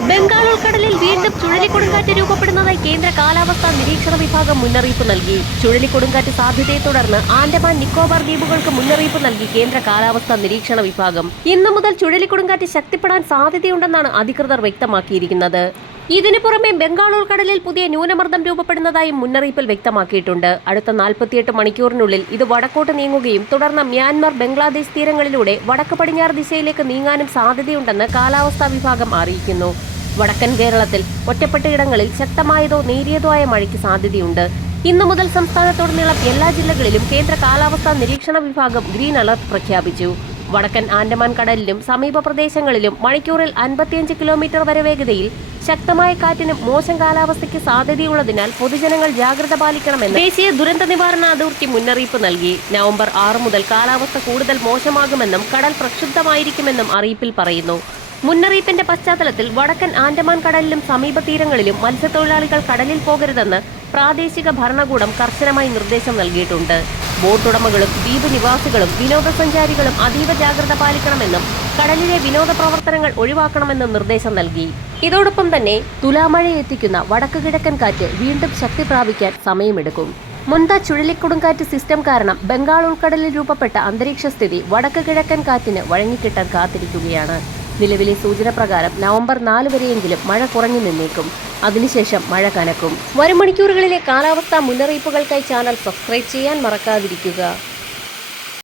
ബംഗാൾ ഉൾക്കടലിൽ വീണ്ടും ചുഴലിക്കൊടുങ്കാറ്റ് രൂപപ്പെടുന്നതായി കേന്ദ്ര കാലാവസ്ഥാ നിരീക്ഷണ വിഭാഗം മുന്നറിയിപ്പ് നൽകി. ചുഴലിക്കൊടുങ്കാറ്റ് സാധ്യതയെ തുടർന്ന് ആൻഡമാൻ നിക്കോബാർ ദ്വീപുകൾക്ക് മുന്നറിയിപ്പ് നൽകി കേന്ദ്ര കാലാവസ്ഥാ നിരീക്ഷണ വിഭാഗം. ഇന്നു മുതൽ ചുഴലിക്കൊടുങ്കാറ്റ് ശക്തിപ്പെടാൻ സാധ്യതയുണ്ടെന്നാണ് അധികൃതർ വ്യക്തമാക്കിയിരിക്കുന്നത്. ഇതിനു പുറമെ ബംഗാൾ ഉൾക്കടലിൽ പുതിയ ന്യൂനമർദ്ദം രൂപപ്പെടുന്നതായും മുന്നറിയിപ്പിൽ വ്യക്തമാക്കിയിട്ടുണ്ട്. അടുത്ത നാൽപ്പത്തിയെട്ട് മണിക്കൂറിനുള്ളിൽ ഇത് വടക്കോട്ട് നീങ്ങുകയും തുടർന്ന് മ്യാൻമർ ബംഗ്ലാദേശ് തീരങ്ങളിലൂടെ വടക്ക് പടിഞ്ഞാറ് ദിശയിലേക്ക് നീങ്ങാനും സാധ്യതയുണ്ടെന്ന് കാലാവസ്ഥാ വിഭാഗം അറിയിക്കുന്നു. വടക്കൻ കേരളത്തിൽ ഒറ്റപ്പെട്ടയിടങ്ങളിൽ ശക്തമായതോ നേരിയതോ ആയ മഴയ്ക്ക് സാധ്യതയുണ്ട്. ഇന്നു മുതൽ സംസ്ഥാനത്തുടനീളം എല്ലാ ജില്ലകളിലും കേന്ദ്ര കാലാവസ്ഥാ നിരീക്ഷണ വിഭാഗം ഗ്രീൻ അലർട്ട് പ്രഖ്യാപിച്ചു. വടക്കൻ ആൻഡമാൻ കടലിലും സമീപ പ്രദേശങ്ങളിലും മണിക്കൂറിൽ അൻപത്തിയഞ്ച് കിലോമീറ്റർ വരെ വേഗതയിൽ ശക്തമായ കാറ്റിനും മോശം കാലാവസ്ഥയ്ക്ക് സാധ്യതയുള്ളതിനാൽ പൊതുജനങ്ങൾ ജാഗ്രത പാലിക്കണമെന്ന് ദേശീയ ദുരന്ത നിവാരണ അതോറിറ്റി മുന്നറിയിപ്പ് നൽകി. നവംബർ ആറ് മുതൽ കാലാവസ്ഥ കൂടുതൽ മോശമാകുമെന്നും കടൽ പ്രക്ഷുബ്ധമായിരിക്കുമെന്നും അറിയിപ്പിൽ പറയുന്നു. മുന്നറിയിപ്പിന്റെ പശ്ചാത്തലത്തിൽ വടക്കൻ ആൻഡമാൻ കടലിലും സമീപ തീരങ്ങളിലും മത്സ്യത്തൊഴിലാളികൾ കടലിൽ പോകരുതെന്ന് പ്രാദേശിക ഭരണകൂടം കർശനമായി നിർദ്ദേശം നൽകിയിട്ടുണ്ട്. ബോട്ടുടമകളും ദ്വീപ് നിവാസികളും വിനോദസഞ്ചാരികളും അതീവ ജാഗ്രത പാലിക്കണമെന്നും കടലിലെ വിനോദ പ്രവർത്തനങ്ങൾ ഒഴിവാക്കണമെന്നും നിർദ്ദേശം നൽകി. ഇതോടൊപ്പം തന്നെ തുലാമഴ എത്തിക്കുന്ന വടക്ക് കിഴക്കൻ കാറ്റ് വീണ്ടും ശക്തി പ്രാപിക്കാൻ സമയമെടുക്കും. മുൻത ചുഴലിക്കൊടുങ്കാറ്റ് സിസ്റ്റം കാരണം ബംഗാൾ ഉൾക്കടലിൽ രൂപപ്പെട്ട അന്തരീക്ഷ സ്ഥിതി വടക്ക് കിഴക്കൻ കാറ്റിന് വഴങ്ങിക്കിട്ടാൻ കാത്തിരിക്കുകയാണ്. നിലവിലെ സൂചന പ്രകാരം നവംബർ നാല് വരെയെങ്കിലും മഴ കുറഞ്ഞു നിന്നേക്കും. അതിനുശേഷം മഴ കനക്കും. വരും മണിക്കൂറുകളിലെ കാലാവസ്ഥാ മുന്നറിയിപ്പുകൾക്കായി ചാനൽ സബ്സ്ക്രൈബ് ചെയ്യാൻ മറക്കാതിരിക്കുക.